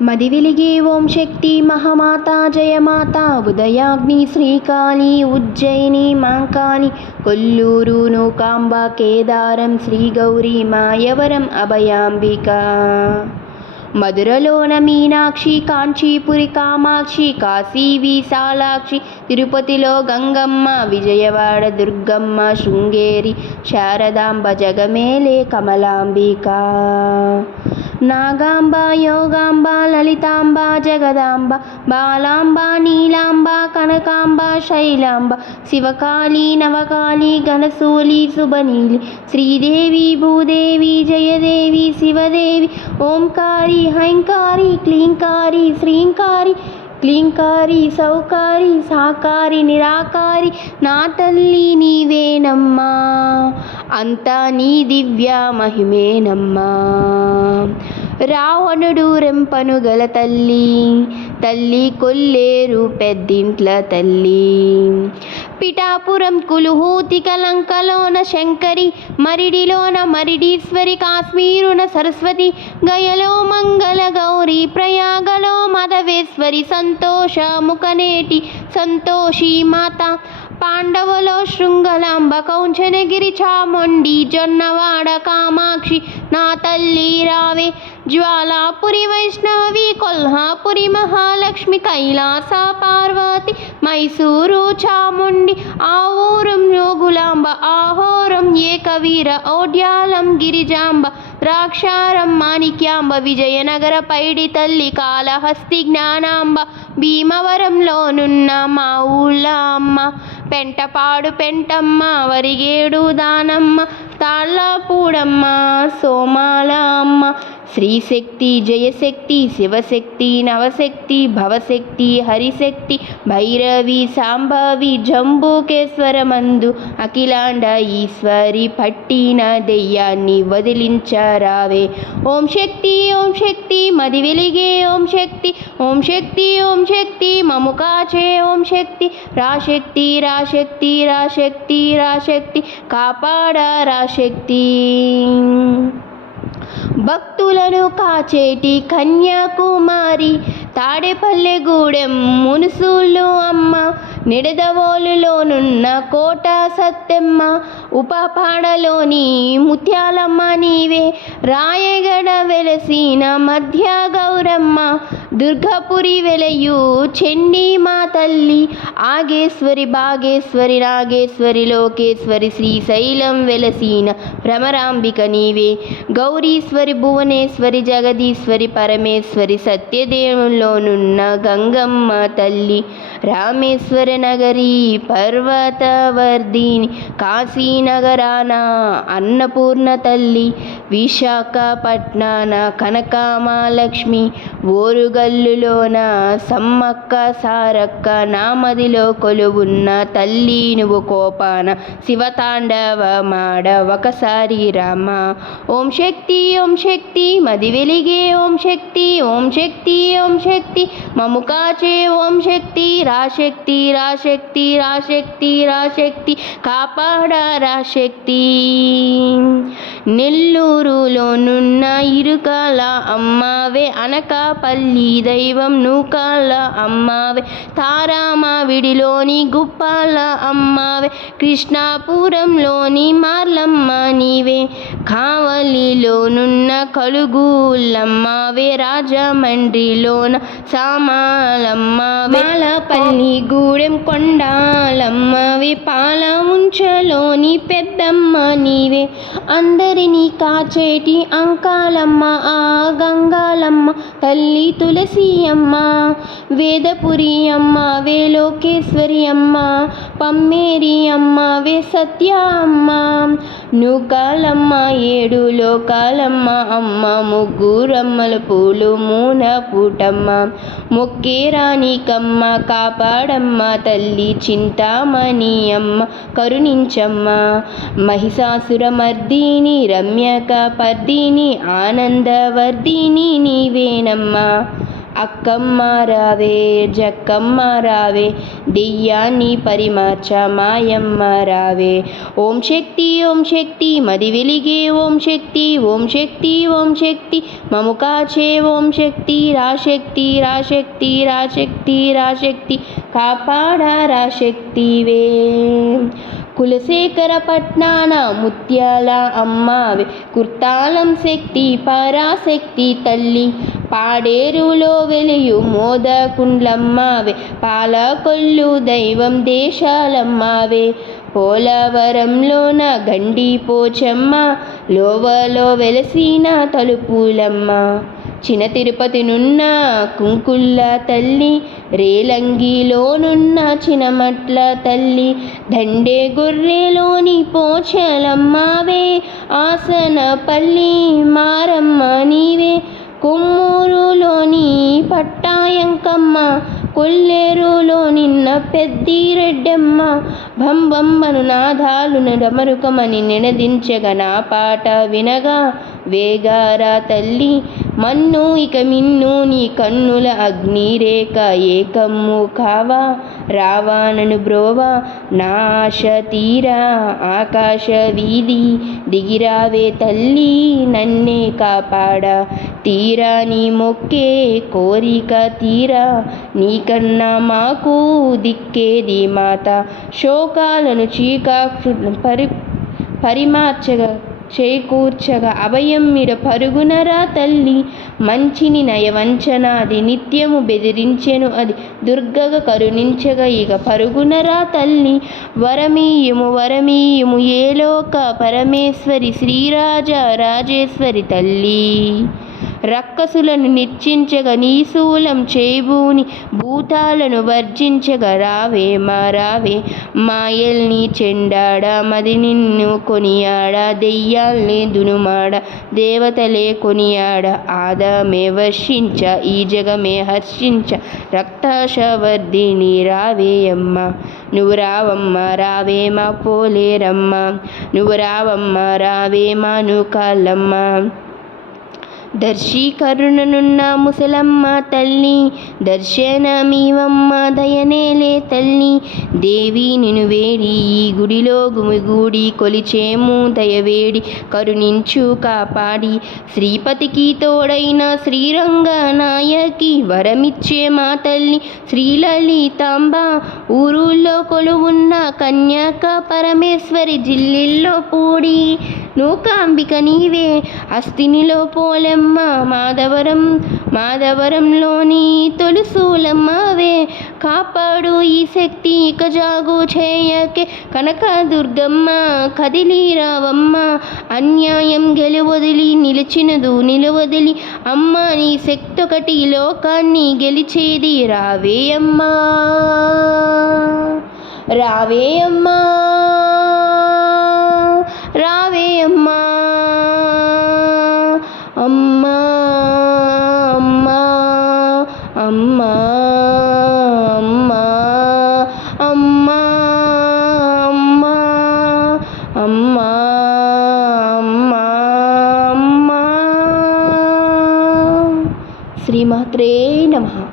మది వెలిగే ఓం శక్తి మహామాత జయమాత ఉదయాగ్ని శ్రీకాళి ఉజ్జయిని మాంకాళి కొల్లూరు నూకాంబ కేదారం శ్రీగౌరీ మాయవరం అభయాంబిక మధురలోన మీనాక్షి కాంచీపురి కామాక్షి కాశీ విశాలాక్షి తిరుపతిలో గంగమ్మ విజయవాడ దుర్గమ్మ శృంగేరి శారదాంబ జగమేలే కమలాంబిక నాగాంబ యోగాంబ లలితాంబ జగదాంబ బాలాంబ నీలాంబ కనకాంబ శైలాంబ శివకాళి నవకాళి ఘనసూలి శుభనీలి శ్రీదేవి భూదేవి జయదేవి శివదేవి ఓంకారి హైంకారి క్లీంకారి శ్రీంకారి క్లీంకారి సౌకారి సాకారి నిరాకారి నా తల్లి నీవేనమ్మా అంతా నీ దివ్య మహిమేనమ్మా రావణుడు రెంపను గల తల్లి తల్లి కొల్లేరు పెద్దింట్ల తల్లి పిఠాపురం కులుహూతి కలంకలోన శంకరి మరిడిలోన మరిడీశ్వరి కాశ్మీరున సరస్వతి గయలో మంగళ గౌరీ ప్రయాగలో మదవేశ్వరి సంతోష ముఖనేటి సంతోషి మాత పాండవులో శృంగలాంబ కౌంచనగిరి చాముండి జొన్నవాడ కామాక్షి నా తల్లి రావే జ్వాలాపురి వైష్ణవి కొల్హాపురి మహాలక్ష్మి కైలాస పార్వతి మైసూరు చాముండి ఆవూరం యోగులాంబ ఆహోరం ఏకవీర ఓడ్యాలం గిరిజాంబ ద్రాక్షారం మాణిక్యాంబ విజయనగర పైడి తల్లి కాళహస్తి జ్ఞానాంబ భీమవరంలోనున్న మా ఊళ్ళ అమ్మ పెంటపాడు పెంటమ్మ వరిగేడు దానమ్మ తాళ్ళపూడమ్మ సోమాల అమ్మ శ్రీశక్తి జయశక్తి శివశక్తి నవశక్తి భవశక్తి హరిశక్తి భైరవి సాంబవి జంబూకేశ్వరమందు అఖిలాండ ఈశ్వరి పట్టిన దెయ్యాన్ని వదిలించరావే ఓం శక్తి మది వెలిగే ఓం శక్తి ఓం శక్తి మము కాచే ఓం శక్తి రాశక్తి రాశక్తి రాశక్తి రాశక్తి కాపాడ రాశక్తి భక్తులను కాచేటి కన్యాకుమారి తాడేపల్లెగూడెం మునుసూళ్ళు అమ్మ నిడదవోలులోనున్న కోట సత్తెమ్మ ఉపపాడలోని ముత్యాలమ్మ నీవే రాయగడ వెలసిన మధ్య గౌరమ్మ దుర్గపురి వెలయు చెండి మా తల్లి ఆగేశ్వరి భాగేశ్వరి నాగేశ్వరి లోకేశ్వరి శ్రీశైలం వెలసిన భ్రమరాంబిక నీవే గౌరీశ్వరి భువనేశ్వరి జగదీశ్వరి పరమేశ్వరి సత్యదేవుల్లోనున్న గంగమ్మ తల్లి రామేశ్వర నగరి పర్వతవర్ధిని కాశీనగరాన అన్నపూర్ణ తల్లి విశాఖపట్నాన కనకామలక్ష్మి ఓరుగల్లులోన సమ్మక్క సారక్క నామదిలో కొలువున్న తల్లి నువ్వు కోపాన శివతాండవమాడ ఒకసారి రామ ఓం శక్తి మది వెలిగే ఓం శక్తి మము కాచే ఓం శక్తి రాశక్తి రాశక్తి రాశక్తి రాశక్తి కాపాడ రాశక్తి నెల్లూరులోనున్న ఇరుకాల అమ్మావే అనకాపల్లి దైవం నూకాల అమ్మావే తారామావిడిలోని గుప్పాల అమ్మావే కృష్ణాపురంలోని మార్లమ్మ నీవే కావలిలోనున్న కలుగులమ్మావే రాజమండ్రిలోన సామాలమ్మావే మాలపల్లి గూడెం కొండాలమ్మవే పాలముంచలోని పెద్దమ్మ నీవే అందరినీ కాచేటి అంకాలమ్మ ఆ గంగాలమ్మ తల్లి తులసి అమ్మ వేదపురి అమ్మవే లోకేశ్వరి అమ్మ పమ్మేరి అమ్మవే సత్య అమ్మ నూకాలమ్మ ఏడు లోకాలమ్మ అమ్మ ముగ్గురమ్మల పూలు మూన పూటమ్మ మొక్కేరానికమ్మ కాపాడమ్మ తల్లి చింతామణి అమ్మ కరుణించమ్మ మహిషాసురమర్దిని రమ్యక పర్దిని ఆనందవర్ధిని నీవేనమ్మ అక్కమ్మ రావే జక్కమ్మ రావే, దెయ్యాన్ని పరిమార్చ మాయమ్మ రావే. ఓం శక్తి మది వెలిగే ఓం శక్తి, ఓం శక్తి ఓం శక్తి మము కాచే ఓం శక్తి, రాశక్తి రాశక్తి రాశక్తి రాశక్తి కాపాడ రాశక్తివే. కులశేఖర పట్నాన ముత్యాల అమ్మావే, కుర్తాలం శక్తి పరాశక్తి తల్లి, పాడేరులో వెలియు మోదకుండ్లమ్మావే, పాలకొల్లు దైవం దేశాలమ్మావే. పోలవరంలోన గండి పోచమ్మ, లోవలో వెలసిన తలుపులమ్మ, చిన తిరుపతినున్న కుంకుళ్ళ తల్లి, రేలంగిలోనున్న చినమట్ల తల్లి, దండే గొర్రెలోని పోచలమ్మావే, ఆసనపల్లి మారమ్మ నీవే, కొమ్మూరులోని పట్టాయంకమ్మ, కొల్లేరులో నిన్న పెద్దిరెడ్డమ్మ, భంబంబను నాదాలున డమరుకమని నినదించగా నా పాట వినగా వేగారా తల్లి, మన్ను ఇక మిన్ను నీ కన్నుల అగ్నిరేఖ ఏకమ్ము కావా, రావా నను బ్రోవా నా ఆశ తీరా, ఆకాశ వీధి దిగిరావే తల్లి, నన్నే కాపాడా తీరా నీ మొక్కే కోరిక తీరా, నీకన్నా మాకు దిక్కేది మాత, శోకాలను చీకాక్షులను పరిమార్చగా చేకూర్చగా అభయమ్మిడ పరుగునరా తల్లి, మంచిని నయవంచనాది నిత్యము బెదిరించెను అది దుర్గగా కరుణించగా ఇక పరుగునరా తల్లి, వరమీయుము ఏలోక పరమేశ్వరి శ్రీరాజ రాజేశ్వరి తల్లి, రక్కసులను నిర్చించగా నీశూలం చేబూని భూతాలను వర్జించగా రావే మా రావే, మాయల్ని చెండాడ మది నిన్ను కొనియాడ, దెయ్యాల్ని దునుమాడ దేవతలే కొనియాడ, ఆదమే వర్షించ ఈ జగమే హర్షించ, రక్తాశవర్ధిని రావే అమ్మ, నువ్వు రావమ్మ రావే మా పోలేరమ్మ, నువ్వు రావమ్మ రావే మా నూకాలమ్మ. దర్శీకరుణనున్న ముసలమ్మ తల్లి, దర్శనమీవమ్మ దయనేలే తల్లి, దేవి నిను వేడి ఈ గుడిలో గుమిగూడి కొలిచేము దయవేడి, కరుణించు కాపాడి, శ్రీపతికి తోడైన శ్రీరంగ నాయకి వరమిచ్చే మా తల్లి, శ్రీలలితాంబ ఊరుల్లో కొలువున్న కన్యాక పరమేశ్వరి, జిల్లిల్లో పూడి నూకాంబిక నీవే, అస్థినిలో పోలెమ్మ మాధవరంలోని తొలుసూలమ్మవే, కాపాడు ఈ శక్తి ఇక జాగు చేయకే కనకదుర్గమ్మ, కదిలిరావమ్మ అన్యాయం గెలువదిలి నిలువదిలి, అమ్మ నీ శక్తొకటి లోకాన్ని గెలిచేది, రావే అమ్మా రావే అమ్మా రావే అమ్మా, అమ్మా అమ్మా అమ్మా అమ్మా అమ్మా అమ్మా అమ్మా అమ్మా అమ్మా. శ్రీమాత్రే నమః.